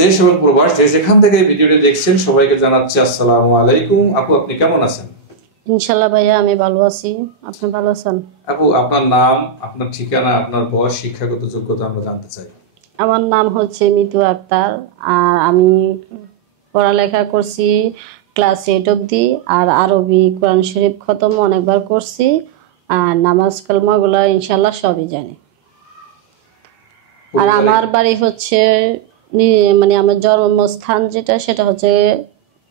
দেশ এবং প্রবাস যেখান থেকে ভিডিওটি দেখছেন সবাইকে জানাচ্ছি আসসালামু আলাইকুম। আপু আপনি কেমন আছেন? ইনশাআল্লাহ ভাইয়া আমি ভালো আছি, আপনি ভালো আছেন? আপু আপনার নাম, আপনার ঠিকানা, আপনার বয়স, শিক্ষাগত যোগ্যতা আমরা জানতে চাই। আমার নাম হচ্ছে মিতু আক্তার, আর আমি পড়ালেখা করছি ক্লাস 8 অবধি, আর আরবি কোরআন শরীফ খতম অনেকবার করছি, আর নামাজ কালমাগুলো ইনশাআল্লাহ সবই জানি। আর আমার বাড়ি হচ্ছে মানে আমার জন্মস্থান যেটা সেটা হচ্ছে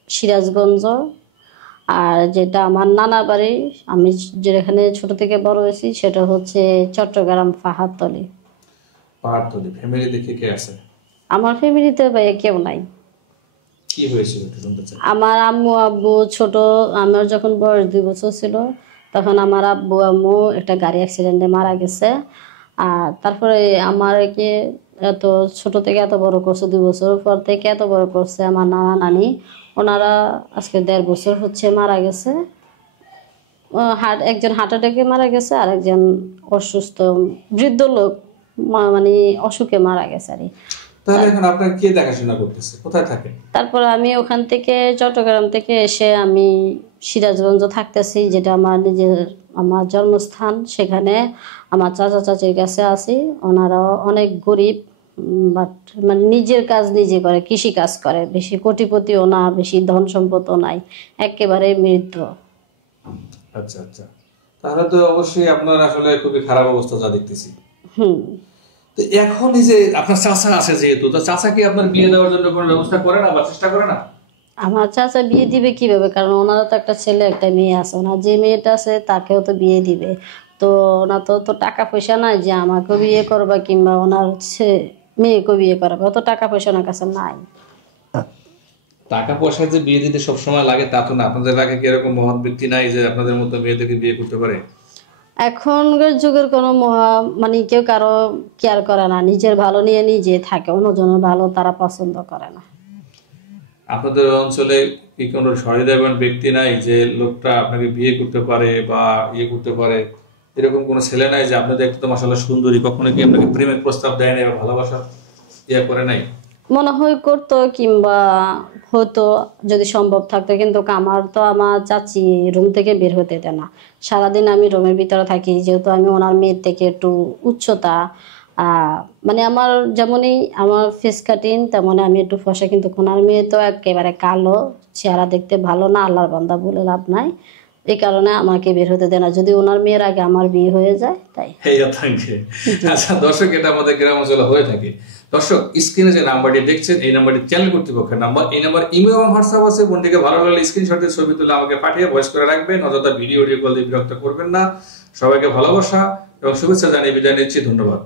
সিরাজগঞ্জ, আর যেটা আমার নানা বাড়ি আমি যেখানে ছোট থেকে বড় হয়েছি সেটা হচ্ছে চট্টগ্রাম পাহাড়তলী। পাহাড়তলী ফ্যামিলিতে কে আছে? আমার ফ্যামিলিতে ভাইয়া কেউ নাই। কি হয়েছিল একটু জানতে চাই। আমার আম্মু আব্বু ছোট, আমার যখন বয়স 2 বছর ছিল তখন আমার আব্বু আম্মু একটা গাড়ি অ্যাক্সিডেন্টে মারা গেছে। আর তারপরে আমারকে এত ছোট থেকে এত বড় করছে, 2 বছর পর থেকে এত বড় করছে আমার নানা নানি। ওনারা আজকে 1.5 বছর হচ্ছে মারা গেছে। একজন হার্ট অ্যাটাকে মারা গেছে, আর একজন অসুস্থ বৃদ্ধ লোক মানে অসুখে মারা গেছে আর কি। তাহলে এখন আপনার কে দেখাশোনা করতেছে, কোথায় থাকেন? তারপর আমি ওখান থেকে চট্টগ্রাম থেকে এসে আমি সিরাজগঞ্জ থাকতেছি, যেটা আমার আমার জন্মস্থান। সেখানে আমার চাচা চাচির কাছে আছি। ওনারা অনেক গরিব, বাট মানে নিজের কাজ নিজে করে, কৃষি কাজ করে, বেশি কোটিপতিও না, বেশি ধন সম্পদও নাই, একেবারে মৃত্যু। আচ্ছা আচ্ছা, তাহলে তো অবশ্যই আপনার আসলে খুবই খারাপ অবস্থা যা দেখতেছি। তো এখন এই যে আপনার চাচা আছে যেহেতু, তো চাচা কি আপনার বিয়ে দেওয়ার জন্য কোনো ব্যবস্থা করে না বা চেষ্টা করে না? আমার চাচা বিয়ে দিবে কিভাবে, কারণ ওনারা তো একটা ছেলে একটা মেয়ে আছে, ওনার যে মেয়েটা আছে তাকেও তো বিয়ে দিবে। তো ওনার তো টাকা পয়সা নাই যে আমাকেও বিয়ে করবা কিংবা ওনার মেয়েকেও বিয়ে করবে, অত টাকা পয়সা ওনার কাছে নাই। টাকা পয়সা যে বিয়ে দিতে সবসময় লাগে তা তো না। আপনাদের এলাকায় কি এরকম মহৎ ব্যক্তি নাই যে আপনাদের মতো মেয়েদেরকে বিয়ে করতে পারে? এখনকার যুগের কোনো মানে কেউ কারো কেয়ার করে না, নিজের ভালো নিয়ে নিজে থাকে, অন্যজনের ভালো তারা পছন্দ করে না। আপনাদের অঞ্চলে কি কোনো সহৃদয়বান ব্যক্তি নাই যে লোকটা আপনাকে বিয়ে করতে পারে বা ইয়ে করতে পারে? এরকম কোনো ছেলে নাই যে আপনাদের একটু তো মাশাআল্লাহ সুন্দরী, কখনো কি আপনাকে প্রেমের প্রস্তাব দেয় নাই বা ভালোবাসা ইয়ে করে নাই? মনে হয় করতো, কিংবা হতো যদি সম্ভব থাকতো, কিন্তু আমার চাচি রুম থেকে বের হতে দেয় না। সারাদিন আমি রুমের ভিতরে থাকি, যেহেতু আমি ওনার মেয়ের থেকে একটু উচ্চতা, মানে আমার যেমনই আমার ফেস কাটিং তেমনই আমি একটু ফসা, কিন্তু ওনার মেয়ে তো একেবারে কালো, চেহারা দেখতে ভালো না, আল্লাহর বান্দা বলে লাভ নাই। এই কারণে আমাকে বের হতে দেয় না, যদি ওনার মেয়ের আগে আমার বিয়ে হয়ে যায় তাই। আচ্ছা দর্শক, এটা আমাদের গ্রাম অঞ্চলে হয়ে থাকে। দর্শক, স্ক্রিনে যে নাম্বারটি দেখছেন এই নাম্বারটি চ্যানেল কর্তৃপক্ষের নাম্বার। এই নাম্বার ইমেল এবং হোয়াটসঅ্যাপ আছে। বোনটিকে ভালো লাগলে স্ক্রিনশটের ছবি তুলে আমাকে পাঠিয়ে ভয়েস করে রাখবেন। অযথা ভিডিও কল দিয়ে বিরক্ত করবেন না। সবাইকে ভালোবাসা এবং শুভেচ্ছা জানিয়ে বিদায় নিচ্ছি। ধন্যবাদ।